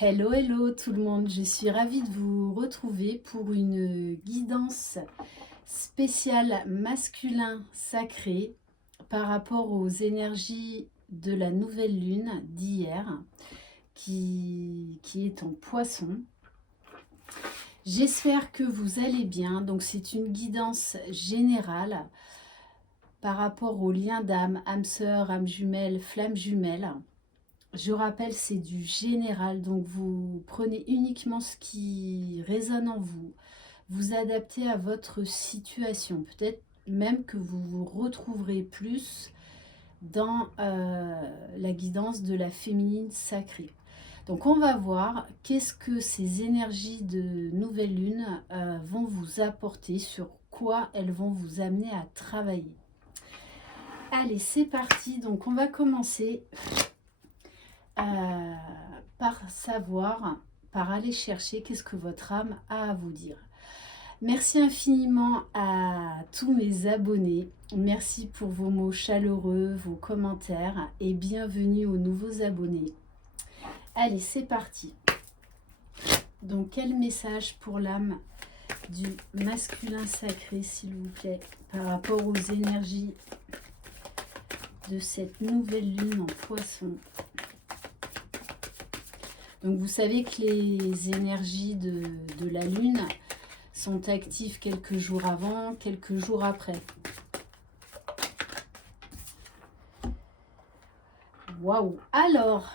Hello, hello tout le monde, je suis ravie de vous retrouver pour une guidance spéciale masculin sacré par rapport aux énergies de la nouvelle lune d'hier qui est en poisson. J'espère que vous allez bien, donc c'est une guidance générale par rapport aux liens d'âme, âme sœur, âme jumelle, flamme jumelle. Je rappelle, c'est du général, donc vous prenez uniquement ce qui résonne en vous, vous adaptez à votre situation. Peut-être même que vous vous retrouverez plus dans la guidance de la féminine sacrée. Donc on va voir qu'est-ce que ces énergies de nouvelle lune vont vous apporter, sur quoi elles vont vous amener à travailler. Allez, c'est parti. Donc on va commencer par savoir, par aller chercher qu'est-ce que votre âme a à vous dire. Merci infiniment à tous mes abonnés. Merci pour vos mots chaleureux, vos commentaires et bienvenue aux nouveaux abonnés. Allez, c'est parti. Donc, quel message pour l'âme du masculin sacré, s'il vous plaît, par rapport aux énergies de cette nouvelle lune en poisson? Donc vous savez que les énergies de la lune sont actives quelques jours avant, quelques jours après. Waouh! Alors,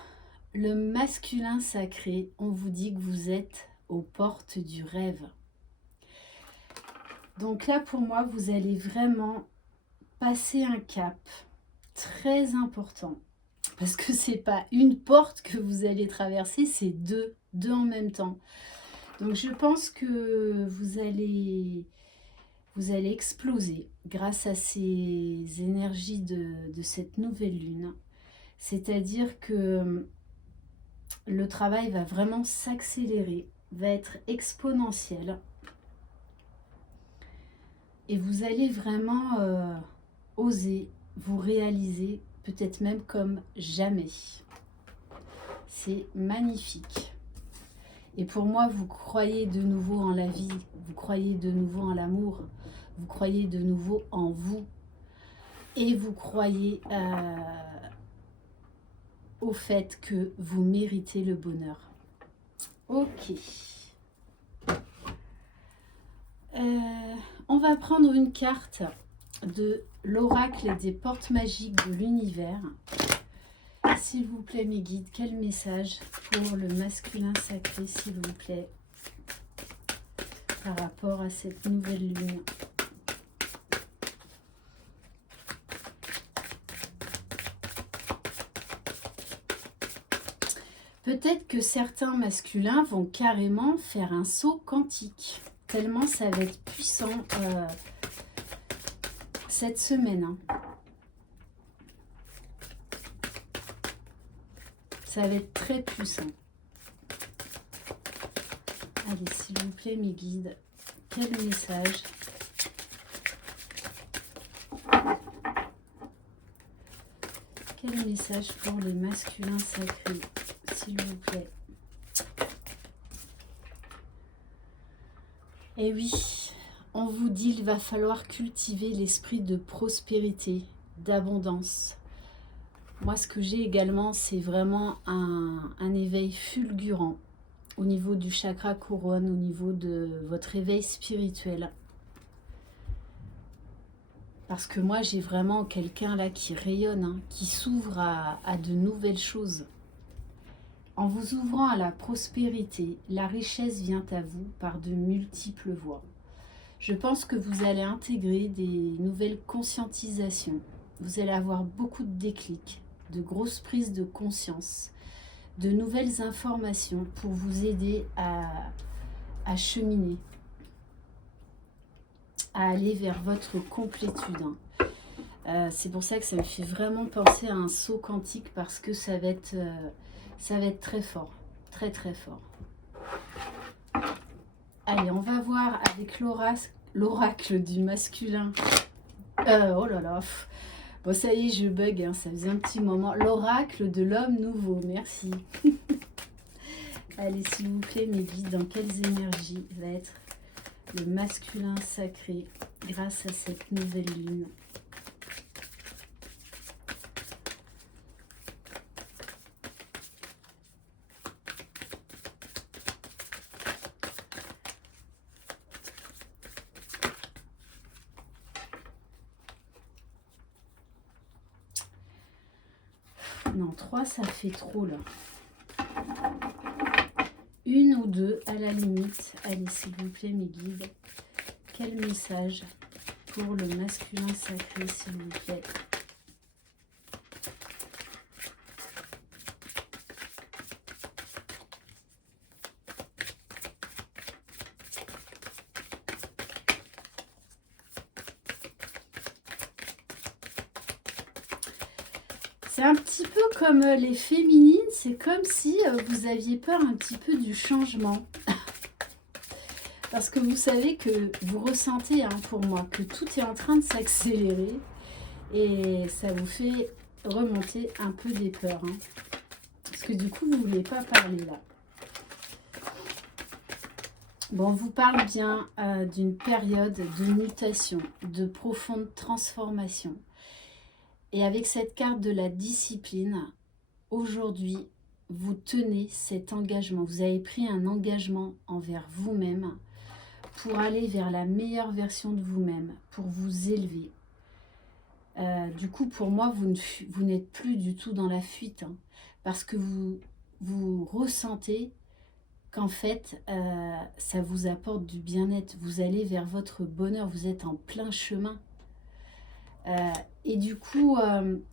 le masculin sacré, on vous dit que vous êtes aux portes du rêve. Donc là, pour moi, vous allez vraiment passer un cap très important. Parce que c'est pas une porte que vous allez traverser, c'est deux en même temps. Donc je pense que vous allez exploser grâce à ces énergies de cette nouvelle lune. C'est-à-dire que le travail va vraiment s'accélérer, va être exponentiel. Et vous allez vraiment oser vous réaliser, peut-être même comme jamais. C'est magnifique. Et pour moi, vous croyez de nouveau en la vie, vous croyez de nouveau en l'amour, vous croyez de nouveau en vous. Et vous croyez au fait que vous méritez le bonheur. Ok. On va prendre une carte de l'oracle des portes magiques de l'univers. S'il vous plaît, mes guides, quel message pour le masculin sacré, s'il vous plaît, par rapport à cette nouvelle lune? Peut-être que certains masculins vont carrément faire un saut quantique, tellement ça va être puissant cette semaine. Hein. Ça va être très puissant. Allez, s'il vous plaît, mes guides, quel message? Quel message pour les masculins sacrés, s'il vous plaît? Et oui, on vous dit, il va falloir cultiver l'esprit de prospérité, d'abondance. Moi, ce que j'ai également, c'est vraiment un éveil fulgurant au niveau du chakra couronne, au niveau de votre éveil spirituel. Parce que moi, j'ai vraiment quelqu'un là qui rayonne, hein, qui s'ouvre à de nouvelles choses. En vous ouvrant à la prospérité, la richesse vient à vous par de multiples voies. Je pense que vous allez intégrer des nouvelles conscientisations. Vous allez avoir beaucoup de déclics, de grosses prises de conscience, de nouvelles informations pour vous aider à cheminer, à aller vers votre complétude. C'est pour ça que ça me fait vraiment penser à un saut quantique, parce que ça va être très fort, très très fort. Allez, on va voir avec l'oracle du masculin. Oh là là. Bon, ça y est, je bug, hein, ça faisait un petit moment. L'oracle de l'homme nouveau, merci. Allez, s'il vous plaît, mes guides, dans quelles énergies va être le masculin sacré grâce à cette nouvelle lune? Non, 3, ça fait trop, là. Une ou deux, à la limite. Allez, s'il vous plaît, mes guides. Quel message pour le masculin sacré, s'il vous plaît? C'est un petit peu comme les féminines, c'est comme si vous aviez peur un petit peu du changement. Parce que vous savez que vous ressentez, hein, pour moi, que tout est en train de s'accélérer et ça vous fait remonter un peu des peurs. Hein. Parce que du coup, vous ne voulez pas parler là. Bon, on vous parle bien d'une période de mutation, de profonde transformation. Et avec cette carte de la discipline, aujourd'hui, vous tenez cet engagement. Vous avez pris un engagement envers vous-même pour aller vers la meilleure version de vous-même, pour vous élever. Du coup, pour moi, vous n'êtes plus du tout dans la fuite, hein, parce que vous ressentez qu'en fait, ça vous apporte du bien-être. Vous allez vers votre bonheur, vous êtes en plein chemin. Et du coup,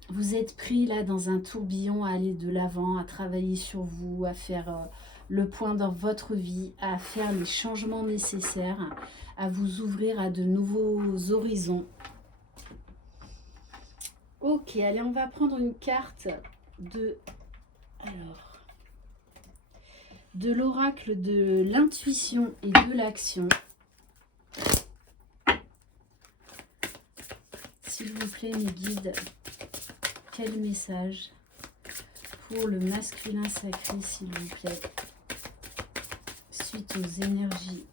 vous êtes pris là dans un tourbillon à aller de l'avant, à travailler sur vous, à faire le point dans votre vie, à faire les changements nécessaires, à vous ouvrir à de nouveaux horizons. Ok, allez, on va prendre une carte de l'oracle de l'intuition et de l'action. S'il vous plaît, mes guides, quel message pour le masculin sacré, s'il vous plaît, suite aux énergies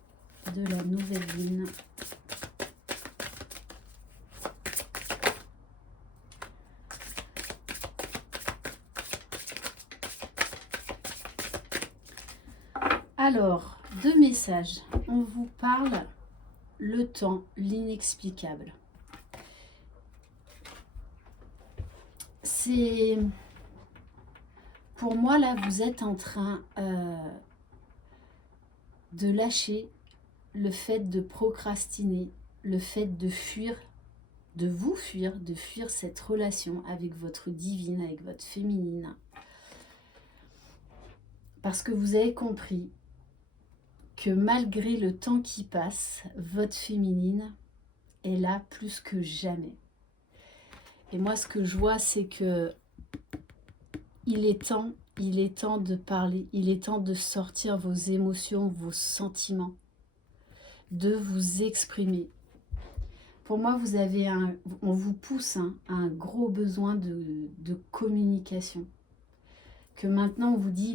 de la nouvelle lune. Alors, deux messages. On vous parle le temps, l'inexplicable. C'est... Pour moi, là, vous êtes en train de lâcher le fait de procrastiner, le fait de fuir, de fuir cette relation avec votre divine, avec votre féminine. Parce que vous avez compris que malgré le temps qui passe, votre féminine est là plus que jamais. Et moi, ce que je vois, c'est que il est temps de parler, il est temps de sortir vos émotions, vos sentiments, de vous exprimer. Pour moi, on vous pousse à un gros besoin de communication. Que maintenant, on vous dit,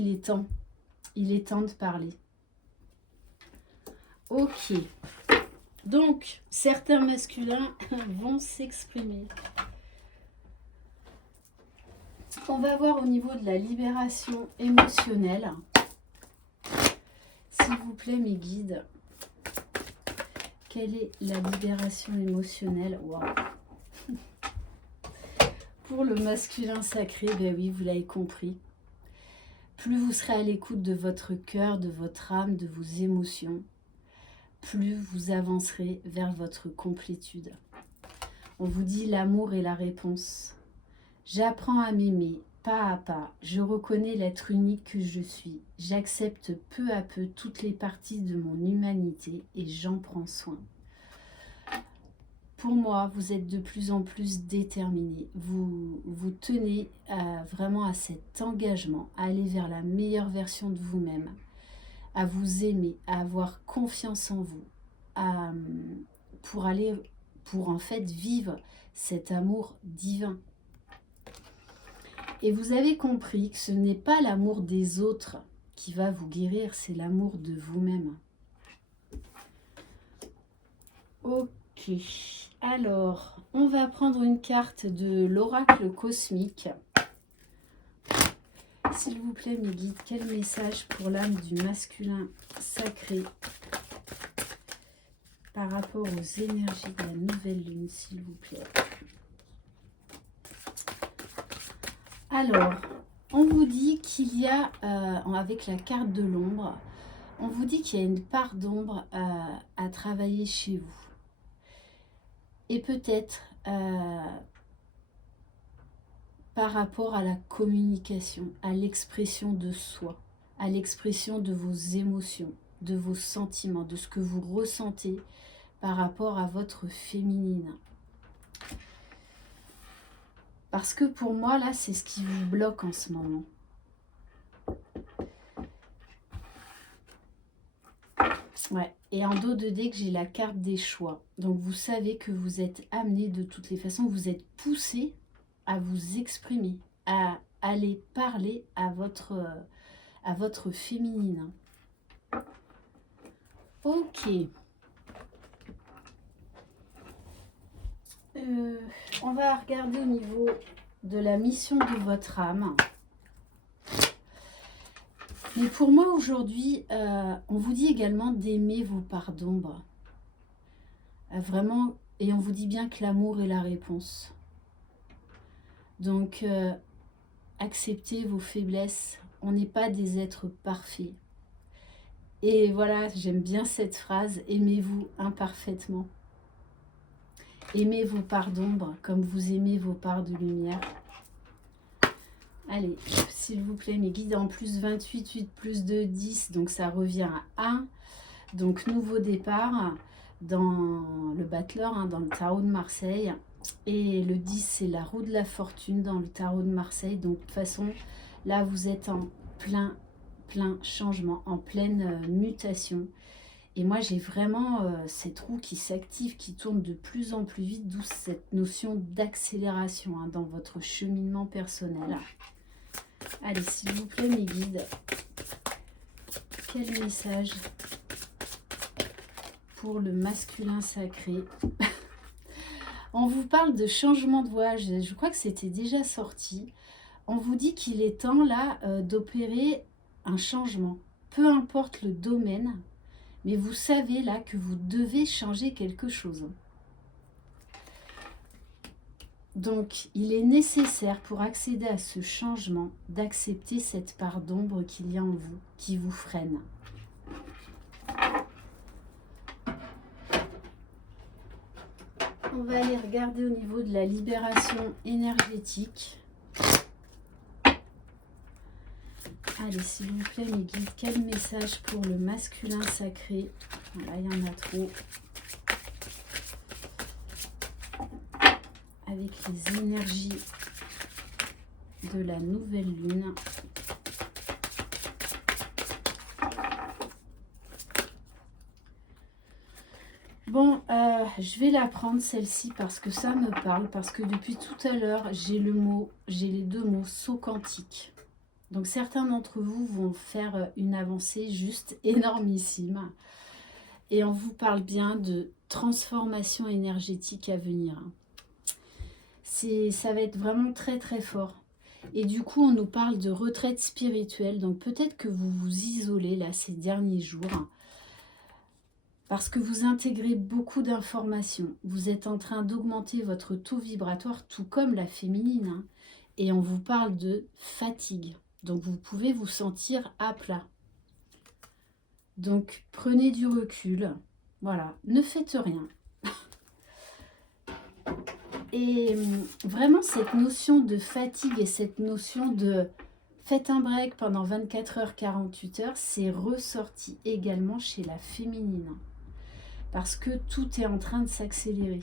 il est temps de parler. Ok. Donc, certains masculins vont s'exprimer. On va voir au niveau de la libération émotionnelle. S'il vous plaît, mes guides, quelle est la libération émotionnelle? Wow. Pour le masculin sacré, ben oui, vous l'avez compris. Plus vous serez à l'écoute de votre cœur, de votre âme, de vos émotions, plus vous avancerez vers votre complétude. On vous dit l'amour est la réponse. J'apprends à m'aimer pas à pas. Je reconnais l'être unique que je suis. J'accepte peu à peu toutes les parties de mon humanité et j'en prends soin. Pour moi, vous êtes de plus en plus déterminé. Vous tenez vraiment à cet engagement, à aller vers la meilleure version de vous-même, à vous aimer, à avoir confiance en vous, pour en fait vivre cet amour divin. Et vous avez compris que ce n'est pas l'amour des autres qui va vous guérir, c'est l'amour de vous-même. Ok, alors, on va prendre une carte de l'oracle cosmique. S'il vous plaît, mes guides, quel message pour l'âme du masculin sacré par rapport aux énergies de la nouvelle lune, s'il vous plaît. Alors, on vous dit qu'il y a, avec la carte de l'ombre, on vous dit qu'il y a une part d'ombre à travailler chez vous. Et peut-être par rapport à la communication, à l'expression de soi, à l'expression de vos émotions, de vos sentiments, de ce que vous ressentez par rapport à votre féminine. Parce que pour moi, là, c'est ce qui vous bloque en ce moment. Ouais. Et en dos de deck, j'ai la carte des choix. Donc, vous savez que vous êtes amené de toutes les façons, vous êtes poussé à vous exprimer, à aller parler à votre féminine. Ok. On va regarder au niveau de la mission de votre âme. Mais pour moi aujourd'hui, on vous dit également d'aimer vos parts d'ombre. Vraiment, et on vous dit bien que l'amour est la réponse. Donc, acceptez vos faiblesses. On n'est pas des êtres parfaits. Et voilà, j'aime bien cette phrase, aimez-vous imparfaitement. Aimez vos parts d'ombre comme vous aimez vos parts de lumière. Allez, s'il vous plaît, mes guides, en plus 28, 8 plus 2, 10, donc ça revient à 1. Donc, nouveau départ dans le battleur, dans le tarot de Marseille. Et le 10, c'est la roue de la fortune dans le tarot de Marseille. Donc, de toute façon, là, vous êtes en plein changement, en pleine mutation. Et moi, j'ai vraiment cette roue qui s'active, qui tourne de plus en plus vite, d'où cette notion d'accélération dans votre cheminement personnel. Allez, s'il vous plaît, mes guides, quel message pour le masculin sacré? On vous parle de changement de voie, je crois que c'était déjà sorti. On vous dit qu'il est temps là d'opérer un changement, peu importe le domaine, mais vous savez là que vous devez changer quelque chose. Donc, il est nécessaire pour accéder à ce changement d'accepter cette part d'ombre qu'il y a en vous, qui vous freine. On va aller regarder au niveau de la libération énergétique. Allez, s'il vous plaît, mes guides, quel message pour le masculin sacré? Voilà, il y en a trop. Avec les énergies de la nouvelle lune. Bon, je vais la prendre celle-ci parce que ça me parle, parce que depuis tout à l'heure, j'ai les deux mots saut quantique. Donc certains d'entre vous vont faire une avancée juste énormissime. Et on vous parle bien de transformation énergétique à venir. Ça va être vraiment très très fort. Et du coup, on nous parle de retraite spirituelle. Donc peut-être que vous vous isolez là ces derniers jours. Parce que vous intégrez beaucoup d'informations. Vous êtes en train d'augmenter votre taux vibratoire, tout comme la féminine. Et on vous parle de fatigue. Donc vous pouvez vous sentir à plat. Donc prenez du recul. Voilà, ne faites rien. Et vraiment cette notion de fatigue et cette notion de faites un break pendant 24 heures, 48 heures, c'est ressorti également chez la féminine. Parce que tout est en train de s'accélérer.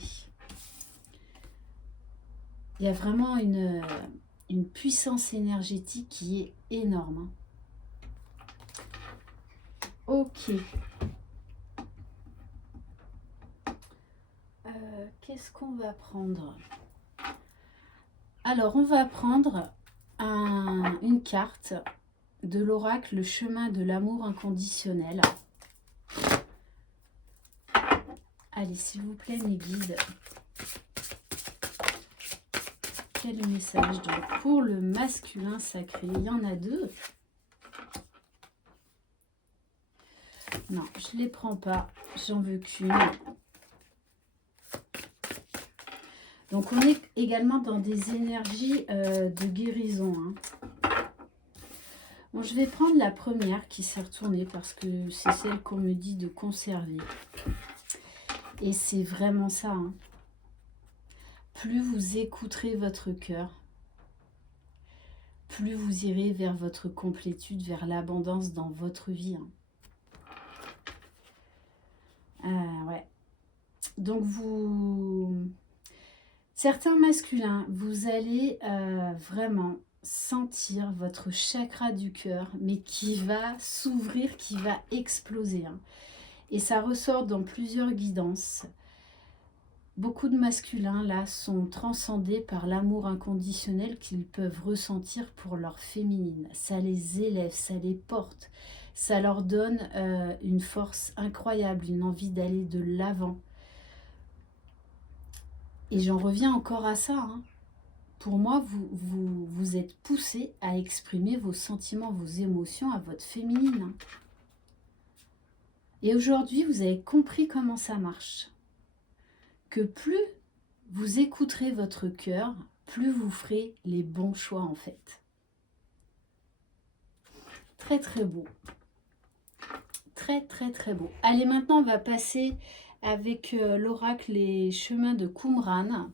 Il y a vraiment une puissance énergétique qui est énorme. Ok. Qu'est-ce qu'on va prendre? Alors, on va prendre une carte de l'oracle, le chemin de l'amour inconditionnel. Allez, s'il vous plaît, mes guides. Quel message donc pour le masculin sacré? Il y en a deux. Non, je ne les prends pas. J'en veux qu'une. Donc, on est également dans des énergies de guérison. Bon, je vais prendre la première qui s'est retournée parce que c'est celle qu'on me dit de conserver. Et c'est vraiment ça. Plus vous écouterez votre cœur, plus vous irez vers votre complétude, vers l'abondance dans votre vie. Ouais. Donc certains masculins, vous allez vraiment sentir votre chakra du cœur, mais qui va s'ouvrir, qui va exploser. Et ça ressort dans plusieurs guidances. Beaucoup de masculins, là, sont transcendés par l'amour inconditionnel qu'ils peuvent ressentir pour leur féminine. Ça les élève, ça les porte. Ça leur donne une force incroyable, une envie d'aller de l'avant. Et j'en reviens encore à ça. Pour moi, vous êtes poussés à exprimer vos sentiments, vos émotions à votre féminine. Et aujourd'hui, vous avez compris comment ça marche. Que plus vous écouterez votre cœur, plus vous ferez les bons choix en fait. Très très beau. Très très très beau. Allez, maintenant on va passer avec l'oracle Les Chemins de Qumran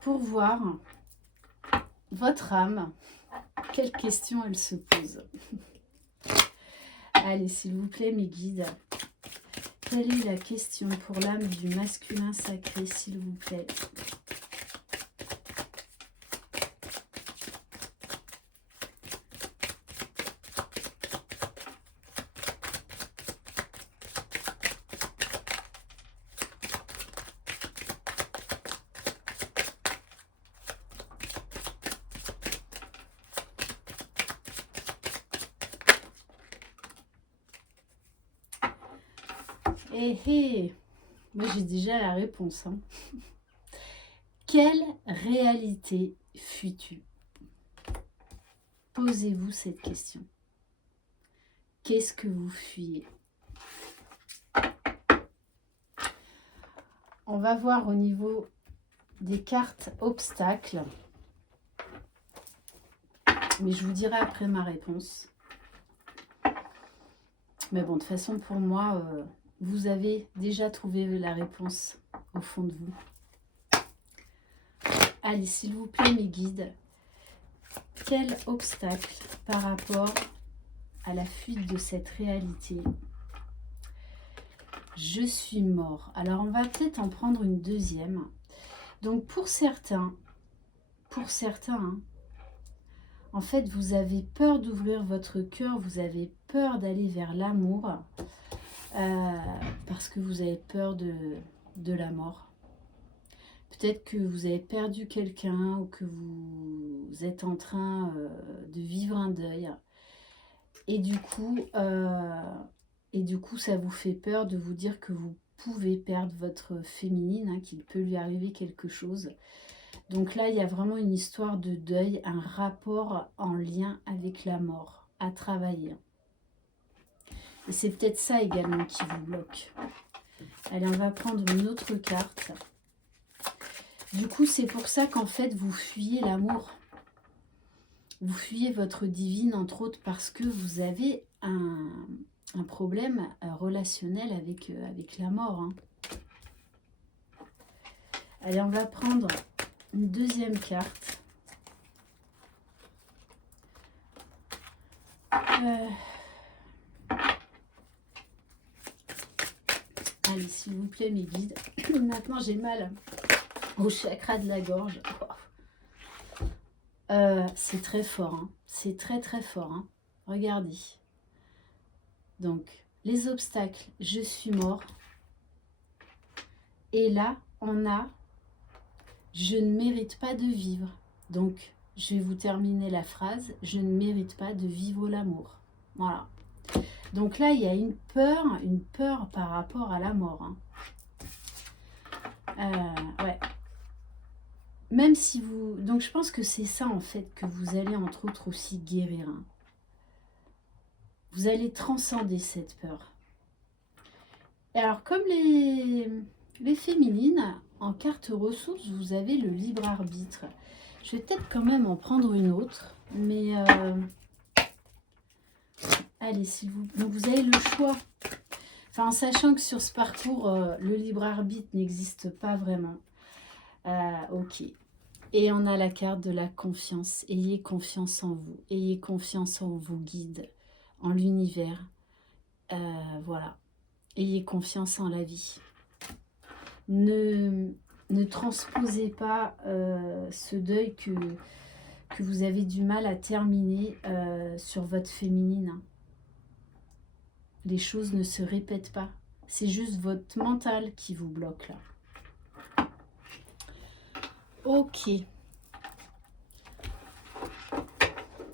pour voir votre âme, quelles questions elle se pose. Allez, s'il vous plaît, mes guides. Quelle est la question pour l'âme du masculin sacré, s'il vous plaît? Eh, moi j'ai déjà la réponse. Quelle réalité fuis-tu? Posez-vous cette question. Qu'est-ce que vous fuyez? On va voir au niveau des cartes obstacles. Mais je vous dirai après ma réponse. Mais bon, de toute façon, pour moi, vous avez déjà trouvé la réponse au fond de vous. Allez, s'il vous plaît, mes guides, quel obstacle par rapport à la fuite de cette réalité? Je suis mort. Alors, on va peut-être en prendre une deuxième. Donc, pour certains, en fait, vous avez peur d'ouvrir votre cœur, vous avez peur d'aller vers l'amour, parce que vous avez peur de la mort. Peut-être que vous avez perdu quelqu'un ou que vous êtes en train de vivre un deuil. Et du coup, ça vous fait peur de vous dire que vous pouvez perdre votre féminine, qu'il peut lui arriver quelque chose. Donc là, il y a vraiment une histoire de deuil, un rapport en lien avec la mort à travailler. Et c'est peut-être ça également qui vous bloque. Allez, on va prendre une autre carte. Du coup, c'est pour ça qu'en fait, vous fuyez l'amour. Vous fuyez votre divine, entre autres, parce que vous avez un problème relationnel avec la mort. Allez, on va prendre une deuxième carte. Allez, s'il vous plaît, mes guides. Maintenant, j'ai mal au chakra de la gorge. C'est très fort. C'est très, très fort. Regardez. Donc, les obstacles, je suis mort. Et là, on a, je ne mérite pas de vivre. Donc, je vais vous terminer la phrase, je ne mérite pas de vivre l'amour. Voilà. Donc là, il y a une peur par rapport à la mort. Ouais. Même si vous... Donc je pense que c'est ça en fait que vous allez entre autres aussi guérir. Vous allez transcender cette peur. Et alors comme les féminines, en carte ressources, vous avez le libre arbitre. Je vais peut-être quand même en prendre une autre. Mais allez, s'il vous plaît. Donc vous avez le choix. Enfin, en sachant que sur ce parcours, le libre arbitre n'existe pas vraiment. Ok. Et on a la carte de la confiance. Ayez confiance en vous. Ayez confiance en vos guides, en l'univers. Voilà. Ayez confiance en la vie. Ne transposez pas ce deuil que vous avez du mal à terminer sur votre féminine. Les choses ne se répètent pas. C'est juste votre mental qui vous bloque là. Ok.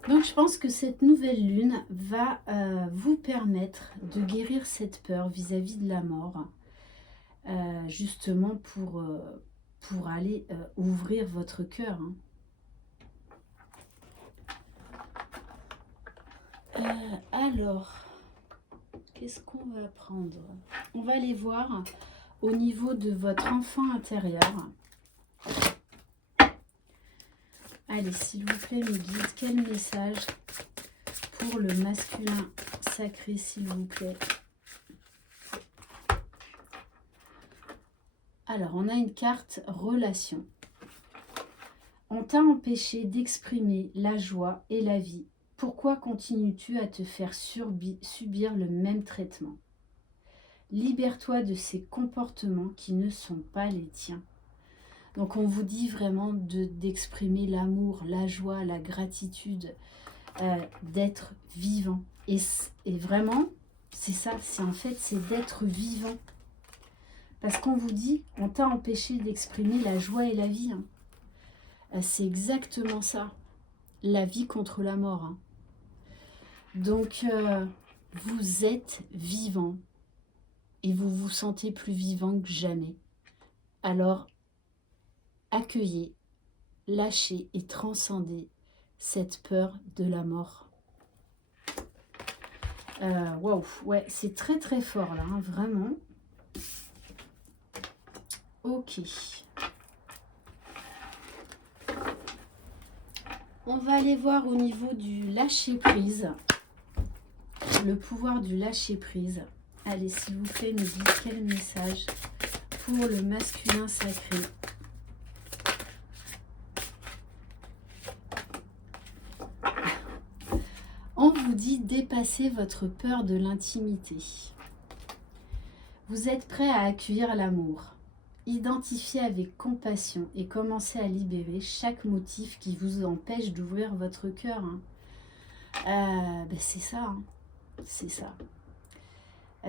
Donc je pense que cette nouvelle lune va vous permettre de guérir cette peur vis-à-vis de la mort. Justement pour aller ouvrir votre cœur. Alors, qu'est-ce qu'on va prendre? On va aller voir au niveau de votre enfant intérieur. Allez, s'il vous plaît, mes guides, quel message pour le masculin sacré, s'il vous plaît? Alors, on a une carte relation. On t'a empêché d'exprimer la joie et la vie. Pourquoi continues-tu à te faire subir le même traitement? Libère-toi de ces comportements qui ne sont pas les tiens. Donc on vous dit vraiment d'exprimer l'amour, la joie, la gratitude, d'être vivant. Et vraiment, c'est ça, c'est d'être vivant. Parce qu'on vous dit, on t'a empêché d'exprimer la joie et la vie. C'est exactement ça, la vie contre la mort. Donc, vous êtes vivant et vous vous sentez plus vivant que jamais. Alors, accueillez, lâchez et transcendez cette peur de la mort. Waouh, ouais, c'est très très fort là, vraiment. Ok. On va aller voir au niveau du lâcher-prise. Le pouvoir du lâcher-prise. Allez, s'il vous plaît, nous dites quel message pour le masculin sacré. On vous dit dépasser votre peur de l'intimité. Vous êtes prêt à accueillir l'amour. Identifiez avec compassion et commencez à libérer chaque motif qui vous empêche d'ouvrir votre cœur. C'est ça, c'est ça.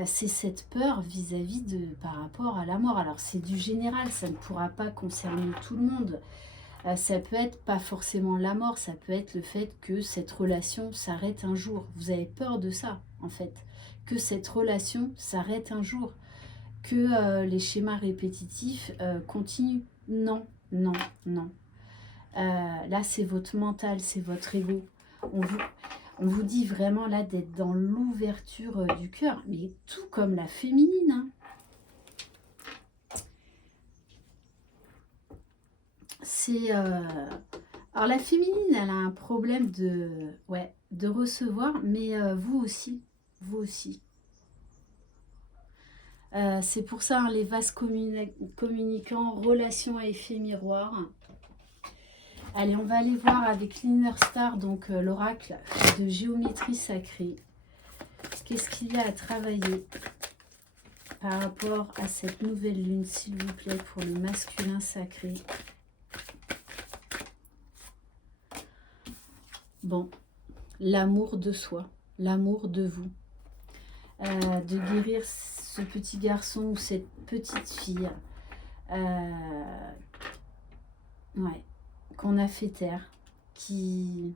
C'est cette peur vis-à-vis par rapport à la mort. Alors c'est du général, ça ne pourra pas concerner tout le monde. Ça peut être pas forcément la mort, ça peut être le fait que cette relation s'arrête un jour. Vous avez peur de ça, en fait. Que cette relation s'arrête un jour. Que les schémas répétitifs continuent. Non, non, non. Là, c'est votre mental, c'est votre ego. On vous dit vraiment là d'être dans l'ouverture du cœur, mais tout comme la féminine. C'est... Alors la féminine, elle a un problème de recevoir, mais vous aussi. Vous aussi. C'est pour ça, les vases communicants, relations à effet miroir. Allez, on va aller voir avec l'Inner Star, donc l'oracle de géométrie sacrée. Qu'est-ce qu'il y a à travailler par rapport à cette nouvelle lune, s'il vous plaît, pour le masculin sacré? Bon, l'amour de soi, l'amour de vous. De guérir ce petit garçon ou cette petite fille qu'on a fait taire, qui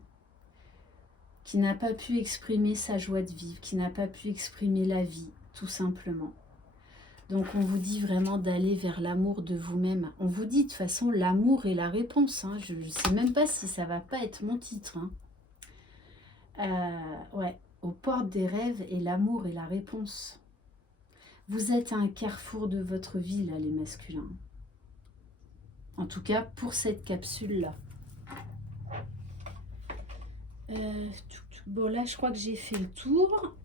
n'a pas pu exprimer sa joie de vivre, qui n'a pas pu exprimer la vie, tout simplement. Donc on vous dit vraiment d'aller vers l'amour de vous-même. On vous dit de toute façon l'amour est la réponse. Hein. Je ne sais même pas si ça va pas être mon titre. Hein. Ouais, aux portes des rêves et l'amour est la réponse. Vous êtes à un carrefour de votre vie là, les masculins. En tout cas pour cette capsule-là. Bon là je crois que j'ai fait le tour.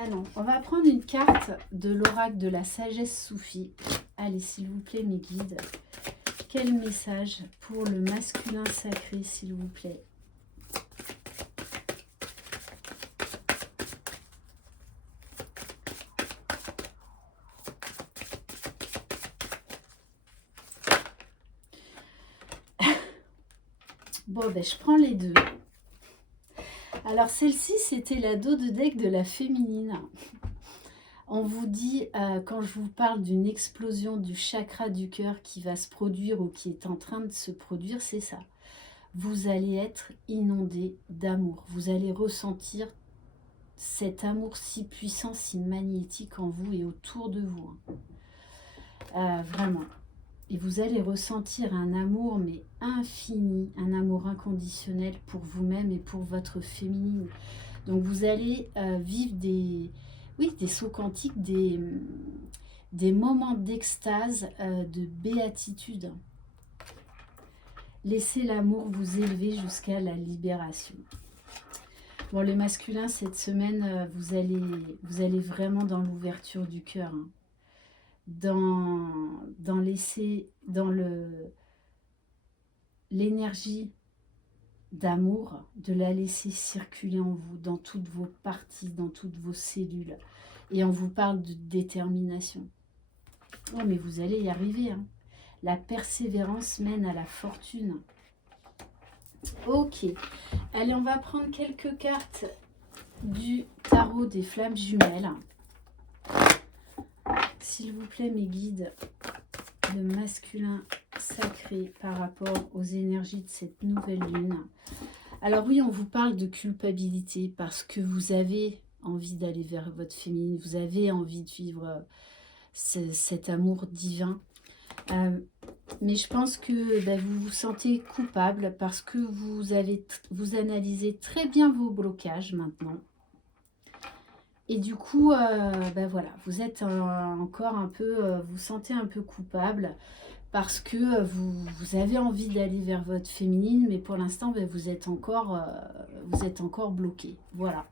Ah non, on va prendre une carte de l'oracle de la sagesse soufie. Allez, s'il vous plaît, mes guides. Quel message pour le masculin sacré, s'il vous plaît? Bon, ben, je prends les deux. Alors, celle-ci, c'était la dos de deck de la féminine. On vous dit, quand je vous parle d'une explosion du chakra du cœur qui va se produire ou qui est en train de se produire, c'est ça. Vous allez être inondé d'amour. Vous allez ressentir cet amour si puissant, si magnétique en vous et autour de vous. Vraiment. Et vous allez ressentir un amour, mais infini, un amour inconditionnel pour vous-même et pour votre féminine. Donc vous allez vivre des sauts quantiques, des moments d'extase, de béatitude. Laissez l'amour vous élever jusqu'à la libération. Bon, les masculins, cette semaine, vous allez vraiment dans l'ouverture du cœur. Hein. Dans l'énergie d'amour, de la laisser circuler en vous, dans toutes vos parties, dans toutes vos cellules. Et on vous parle de détermination. Oh, mais vous allez y arriver. Hein. La persévérance mène à la fortune. Ok. Allez, on va prendre quelques cartes du tarot des flammes jumelles. S'il vous plaît, mes guides, le masculin sacré par rapport aux énergies de cette nouvelle lune. Alors oui, on vous parle de culpabilité parce que vous avez envie d'aller vers votre féminine, vous avez envie de vivre cet amour divin. Mais je pense que vous vous sentez coupable parce que vous analysez très bien vos blocages maintenant. Et du coup, voilà, vous êtes encore un peu, vous sentez un peu coupable parce que vous avez envie d'aller vers votre féminine, mais pour l'instant, vous êtes encore bloqué. Voilà.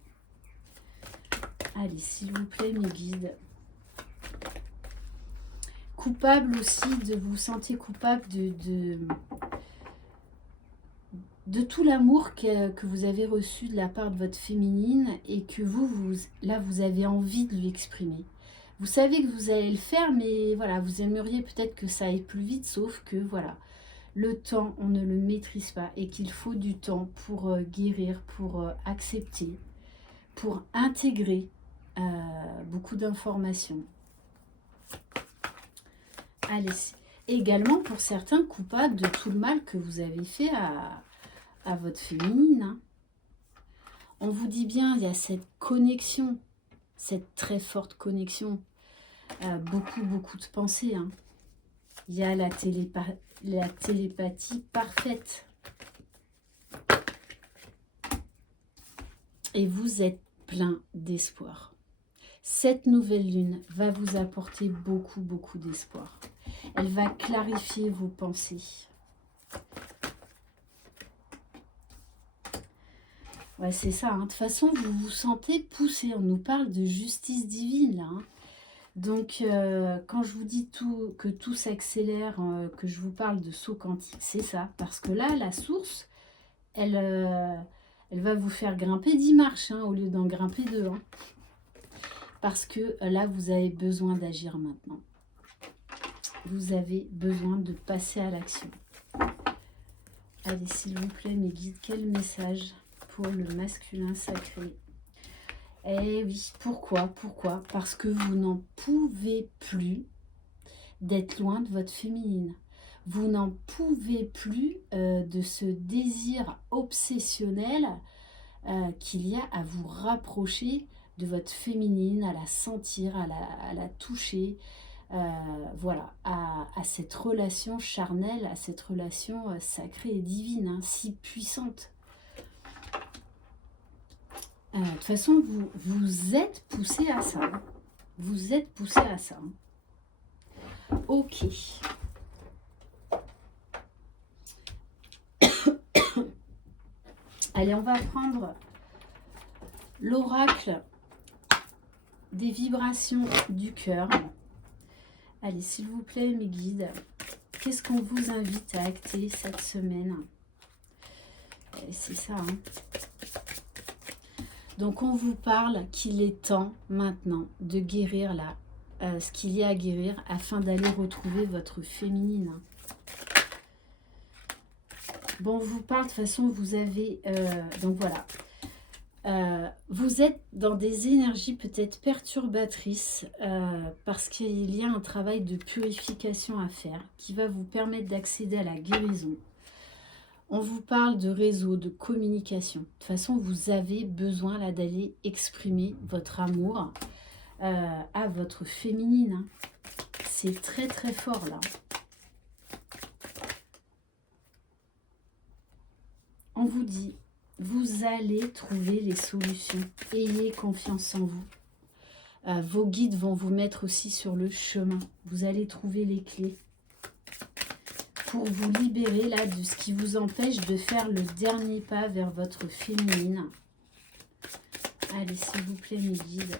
Allez, s'il vous plaît, mes guides. Coupable aussi, vous sentez coupable de tout l'amour que vous avez reçu de la part de votre féminine et que là, vous avez envie de lui exprimer. Vous savez que vous allez le faire, mais voilà, vous aimeriez peut-être que ça aille plus vite, sauf que voilà, le temps, on ne le maîtrise pas et qu'il faut du temps pour guérir, pour accepter, pour intégrer beaucoup d'informations. Allez, également pour certains coupables de tout le mal que vous avez fait à votre féminine. Hein. On vous dit bien, il y a cette connexion, cette très forte connexion, beaucoup de pensées. Hein. Il y a la télépathie parfaite. Et vous êtes plein d'espoir. Cette nouvelle lune va vous apporter beaucoup d'espoir. Elle va clarifier vos pensées. Ouais, c'est ça. Hein. De toute façon, vous vous sentez poussé. On nous parle de justice divine, là. Hein. Donc, quand je vous dis que tout s'accélère, que je vous parle de saut quantique, c'est ça. Parce que là, la source, elle va vous faire grimper 10 marches, hein, au lieu d'en grimper 2. Hein. Parce que là, vous avez besoin d'agir maintenant. Vous avez besoin de passer à l'action. Allez, s'il vous plaît, mes guides, quel message pour le masculin sacré? Eh oui, pourquoi? Parce que vous n'en pouvez plus d'être loin de votre féminine. vous n'en pouvez plus de ce désir obsessionnel qu'il y a à vous rapprocher de votre féminine, à la sentir, à la toucher, voilà, à cette relation charnelle, à cette relation sacrée et divine, hein, si puissante. De toute façon, vous êtes poussé à ça. Hein. Vous êtes poussé à ça. Hein. Ok. Allez, on va prendre l'oracle des vibrations du cœur. Allez, s'il vous plaît, mes guides, qu'est-ce qu'on vous invite à acter cette semaine? C'est ça, hein. Donc, on vous parle qu'il est temps maintenant de guérir là, ce qu'il y a à guérir afin d'aller retrouver votre féminine. Bon, on vous parle, de toute façon, vous avez... donc, voilà. Vous êtes dans des énergies peut-être perturbatrices parce qu'il y a un travail de purification à faire qui va vous permettre d'accéder à la guérison. On vous parle de réseau, de communication. De toute façon, vous avez besoin là d'aller exprimer votre amour à votre féminine. Hein. C'est très très fort là. On vous dit, vous allez trouver les solutions. Ayez confiance en vous. Vos guides vont vous mettre aussi sur le chemin. Vous allez trouver les clés pour vous libérer là de ce qui vous empêche de faire le dernier pas vers votre féminine. Allez, s'il vous plaît, mes guides.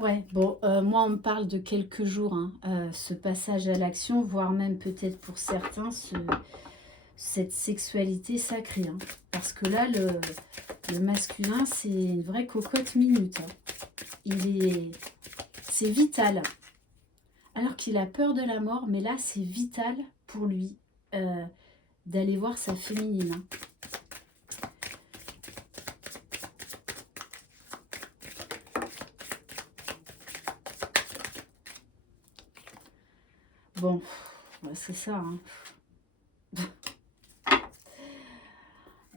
Ouais, bon, moi, on me parle de quelques jours, hein, ce passage à l'action, voire même peut-être pour certains, cette sexualité sacrée. Hein, parce que là, le masculin, c'est une vraie cocotte minute. Hein. C'est vital. Alors qu'il a peur de la mort, mais là, c'est vital pour lui d'aller voir sa féminine. Hein. Bon, c'est ça. Hein.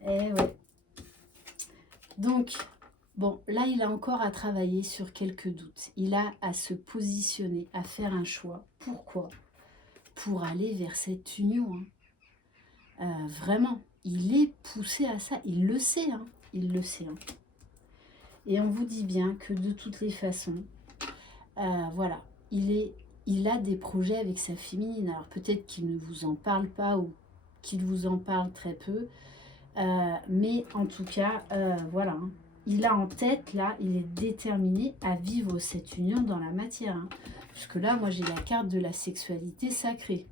Eh ouais. Donc, bon, là, il a encore à travailler sur quelques doutes. Il a à se positionner, à faire un choix. Pourquoi? Pour aller vers cette union. Hein. Vraiment, il est poussé à ça. Il le sait. Hein. Il le sait. Hein. Et on vous dit bien que de toutes les façons, voilà, il a des projets avec sa féminine. Alors peut-être qu'il ne vous en parle pas ou qu'il vous en parle très peu. Mais en tout cas, voilà. Hein. Il a en tête, là, il est déterminé à vivre cette union dans la matière. Hein. Jusque là, moi, j'ai la carte de la sexualité sacrée.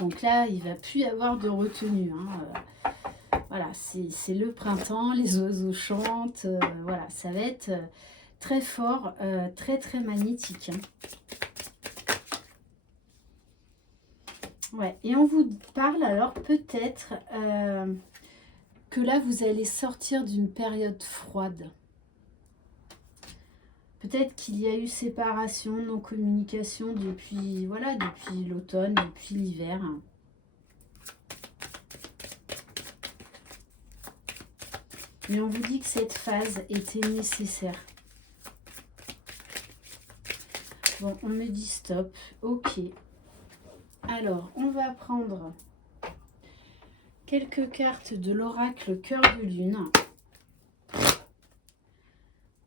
Donc là, il ne va plus y avoir de retenue. Hein. Voilà, c'est le printemps, les oiseaux chantent. Voilà, ça va être très fort, très, très magnétique. Hein. Ouais, et on vous parle alors peut-être... que là, vous allez sortir d'une période froide. Peut-être qu'il y a eu séparation, non-communication depuis, voilà, depuis l'automne, depuis l'hiver. Mais on vous dit que cette phase était nécessaire. Bon, on me dit stop. Ok. Alors, on va prendre quelques cartes de l'oracle Cœur de Lune.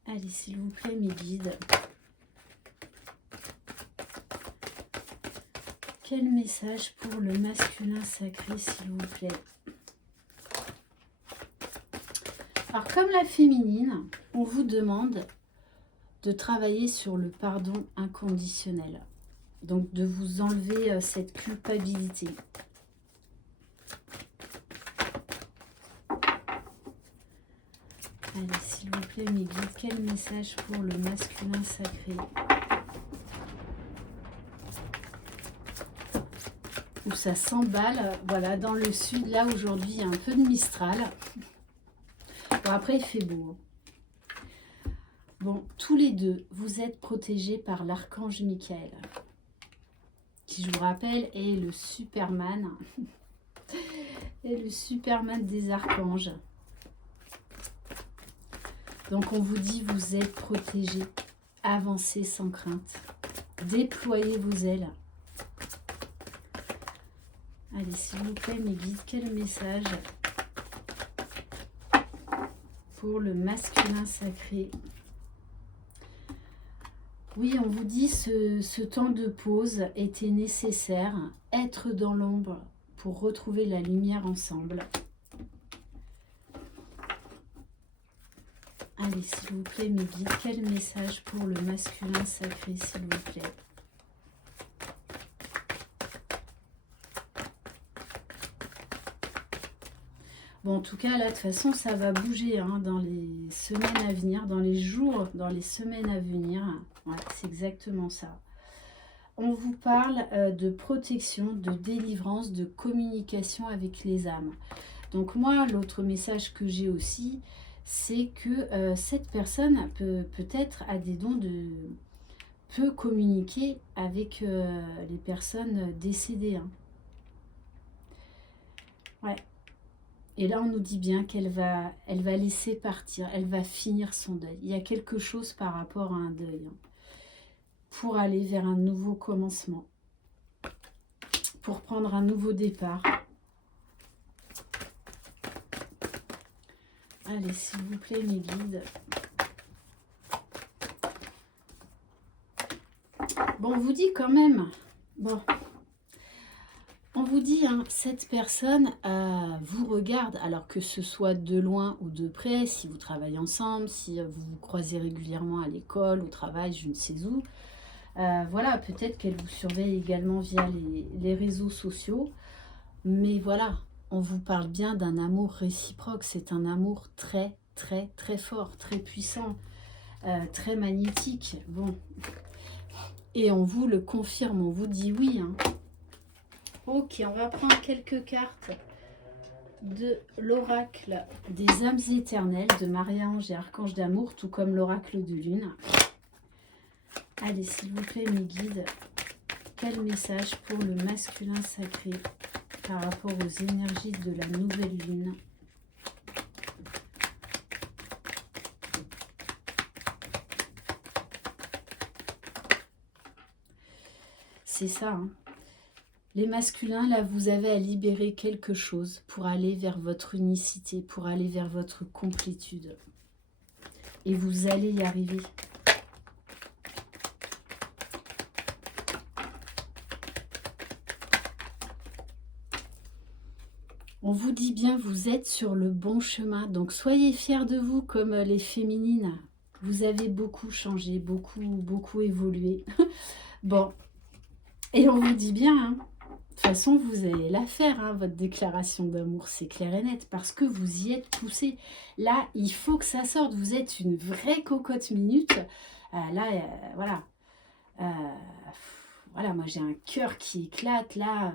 Allez, s'il vous plaît, mes guides. Quel message pour le masculin sacré, s'il vous plaît? Alors, comme la féminine, on vous demande de travailler sur le pardon inconditionnel. Donc, de vous enlever cette culpabilité. Allez, s'il vous plaît, mes guides, quel message pour le masculin sacré? Où ça s'emballe, voilà, dans le sud, là, aujourd'hui, il y a un peu de Mistral. Bon, après, il fait beau. Bon, tous les deux, vous êtes protégés par l'archange Michael. qui, je vous rappelle, est le Superman. Et le Superman des archanges. Donc on vous dit, vous êtes protégés. Avancez sans crainte. Déployez vos ailes. Allez, s'il vous plaît, mes guides, quel message pour le masculin sacré? Oui, on vous dit, ce temps de pause était nécessaire. Être dans l'ombre pour retrouver la lumière ensemble. Allez, s'il vous plaît, mes guides, quel message pour le masculin sacré, s'il vous plaît? Bon, en tout cas, là, de toute façon, ça va bouger hein, dans les semaines à venir, dans les jours, dans les semaines à venir. Ouais, c'est exactement ça. On vous parle de protection, de délivrance, de communication avec les âmes. Donc moi, l'autre message que j'ai aussi, c'est que cette personne peut-être a des dons peut communiquer avec les personnes décédées. Hein. Ouais. Et là, on nous dit bien qu'elle va laisser partir, elle va finir son deuil. Il y a quelque chose par rapport à un deuil, hein, pour aller vers un nouveau commencement, pour prendre un nouveau départ. Allez, s'il vous plaît, mes guides. Bon, on vous dit quand même, bon, on vous dit, hein, cette personne vous regarde, alors que ce soit de loin ou de près, si vous travaillez ensemble, si vous vous croisez régulièrement à l'école, au travail, je ne sais où. Voilà, peut-être qu'elle vous surveille également via les réseaux sociaux. Mais voilà, on vous parle bien d'un amour réciproque. C'est un amour très, très, très fort, très puissant, très magnétique. Bon. Et on vous le confirme, on vous dit oui. Hein. Ok, on va prendre quelques cartes de l'oracle des âmes éternelles de Marie-Ange et Archange d'amour, tout comme l'oracle de lune. Allez, s'il vous plaît, mes guides, quel message pour le masculin sacré par rapport aux énergies de la nouvelle lune? C'est ça, hein. Les masculins, là, vous avez à libérer quelque chose pour aller vers votre unicité, pour aller vers votre complétude. Et vous allez y arriver. On vous dit bien, vous êtes sur le bon chemin. Donc, soyez fiers de vous comme les féminines. Vous avez beaucoup changé, beaucoup évolué. Bon, et on vous dit bien, hein, de toute façon, vous allez la faire, hein, votre déclaration d'amour, c'est clair et net, parce que vous y êtes poussé. Là, il faut que ça sorte. Vous êtes une vraie cocotte minute. Là, voilà. Voilà, moi j'ai un cœur qui éclate. Là,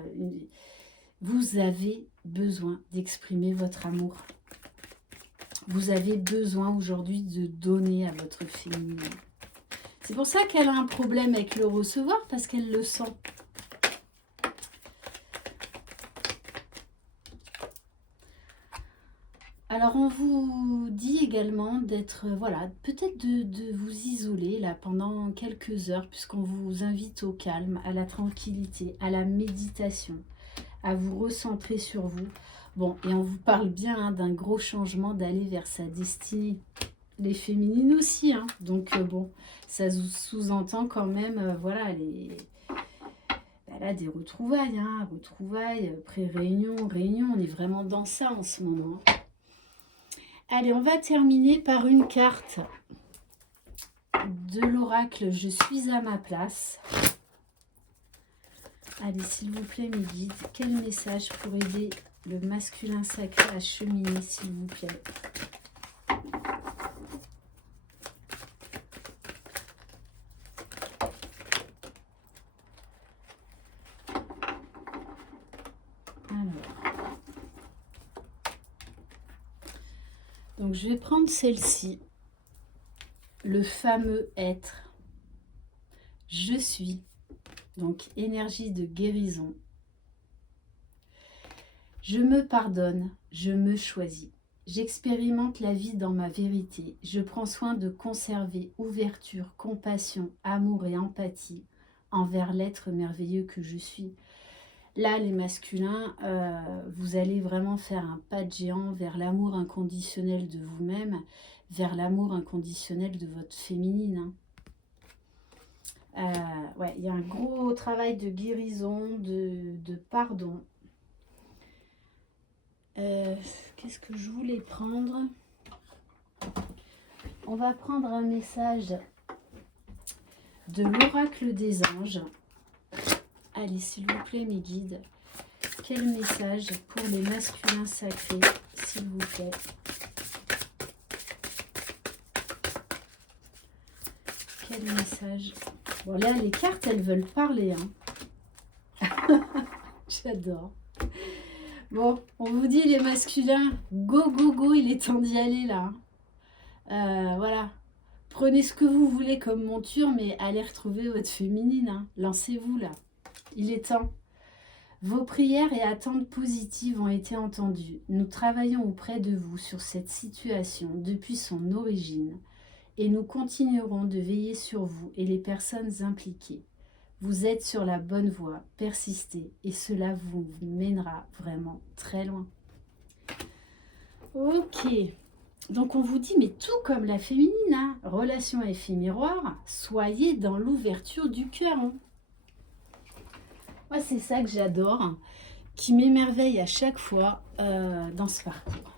vous avez besoin d'exprimer votre amour. Vous avez besoin aujourd'hui de donner à votre féminin. C'est pour ça qu'elle a un problème avec le recevoir, parce qu'elle le sent. Alors, on vous dit également d'être, voilà, peut-être de vous isoler là pendant quelques heures, puisqu'on vous invite au calme, à la tranquillité, à la méditation, à vous recentrer sur vous. Bon, et on vous parle bien hein, d'un gros changement, d'aller vers sa destinée. Les féminines aussi, hein. Donc bon, ça sous-entend quand même, voilà, là, des retrouvailles, hein, retrouvailles, pré-réunion, réunion, on est vraiment dans ça en ce moment. Allez, on va terminer par une carte de l'oracle « Je suis à ma place ». Allez, s'il vous plaît, mes guides, quel message pour aider le masculin sacré à cheminer, s'il vous plaît? Donc, je vais prendre celle-ci, le fameux être. Je suis Donc, énergie de guérison. Je me pardonne, je me choisis. J'expérimente la vie dans ma vérité. Je prends soin de conserver ouverture, compassion, amour et empathie envers l'être merveilleux que je suis. Là, les masculins, vous allez vraiment faire un pas de géant vers l'amour inconditionnel de vous-même, vers l'amour inconditionnel de votre féminine. Ouais, il y a un gros travail de guérison, de pardon. Qu'est-ce que je voulais prendre? On va prendre un message de l'oracle des anges. Allez, s'il vous plaît, mes guides. Quel message pour les masculins sacrés, s'il vous plaît? Quel message? Bon, là, les cartes, elles veulent parler. Hein. J'adore. Bon, on vous dit, les masculins, go, go, go, il est temps d'y aller, là. Voilà. Prenez ce que vous voulez comme monture, mais allez retrouver votre féminine. Hein. Lancez-vous, là. Il est temps. Vos prières et attentes positives ont été entendues. Nous travaillons auprès de vous sur cette situation depuis son origine et nous continuerons de veiller sur vous et les personnes impliquées. Vous êtes sur la bonne voie, persistez et cela vous mènera vraiment très loin. Ok, donc on vous dit, mais tout comme la féminine, hein, relation effet miroir, soyez dans l'ouverture du cœur. Hein. Moi, c'est ça que j'adore, qui m'émerveille à chaque fois dans ce parcours.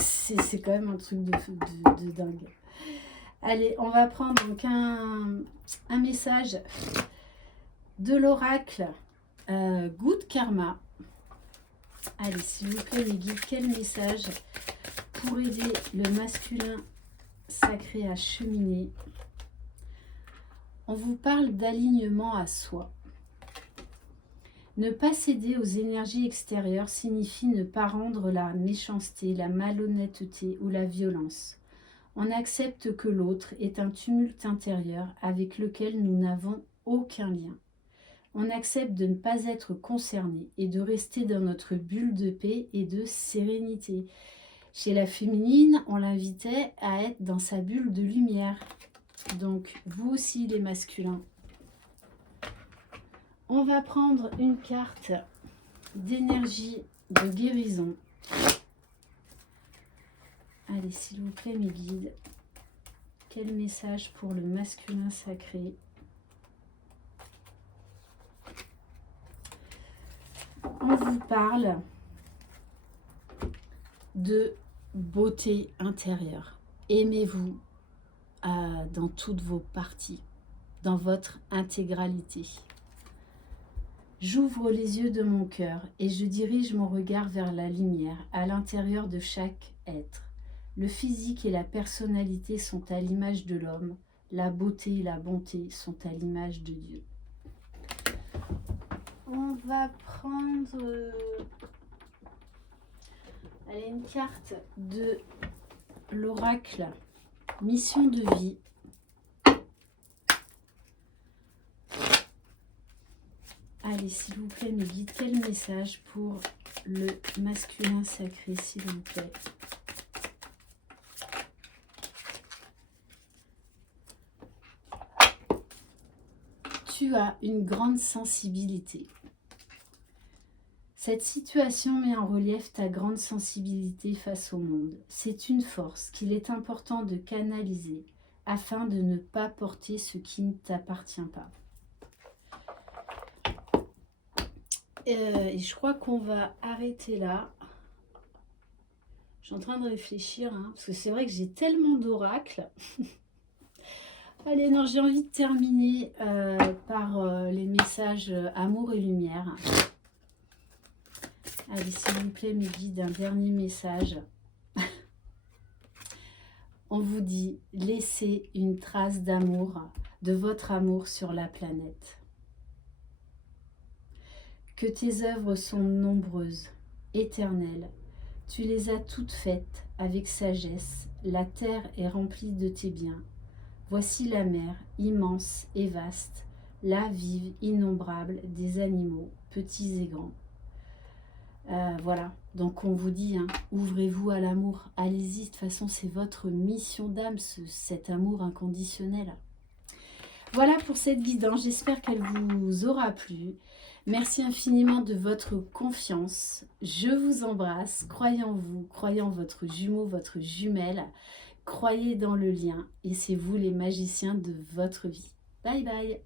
C'est quand même un truc de dingue. Allez, on va prendre donc un message de l'oracle Good Karma. Allez, s'il vous plaît, les guides, quel message pour aider le masculin sacré à cheminer? On vous parle d'alignement à soi. Ne pas céder aux énergies extérieures signifie ne pas rendre la méchanceté, la malhonnêteté ou la violence. On accepte que l'autre est un tumulte intérieur avec lequel nous n'avons aucun lien. On accepte de ne pas être concerné et de rester dans notre bulle de paix et de sérénité. Chez la féminine, on l'invitait à être dans sa bulle de lumière. Donc, vous aussi les masculins. On va prendre une carte d'énergie de guérison. Allez, s'il vous plaît, mes guides. Quel message pour le masculin sacré? On vous parle de beauté intérieure. Aimez-vous dans toutes vos parties, dans votre intégralité. J'ouvre les yeux de mon cœur et je dirige mon regard vers la lumière à l'intérieur de chaque être. Le physique et la personnalité sont à l'image de l'homme. La beauté et la bonté sont à l'image de Dieu. On va prendre allez, une carte de l'oracle Mission de vie. Allez, s'il vous plaît, mes guides, quel message pour le masculin sacré, s'il vous plaît? Tu as une grande sensibilité. Cette situation met en relief ta grande sensibilité face au monde. C'est une force qu'il est important de canaliser afin de ne pas porter ce qui ne t'appartient pas. Et je crois qu'on va arrêter là. Je suis en train de réfléchir, hein, parce que c'est vrai que j'ai tellement d'oracles. Allez, non, j'ai envie de terminer par les messages amour et lumière. Allez, s'il vous plaît, mes guides, un dernier message. On vous dit, laissez une trace d'amour, de votre amour sur la planète. Que tes œuvres sont nombreuses, éternelles. Tu les as toutes faites avec sagesse. La terre est remplie de tes biens. Voici la mer, immense et vaste. là vivent innombrables des animaux, petits et grands. Voilà, donc on vous dit, hein, ouvrez-vous à l'amour, allez-y, de toute façon c'est votre mission d'âme, cet amour inconditionnel. Voilà pour cette guidance, j'espère qu'elle vous aura plu. Merci infiniment de votre confiance, je vous embrasse, croyez en vous, croyez en votre jumeau, votre jumelle, croyez dans le lien et c'est vous les magiciens de votre vie. Bye bye.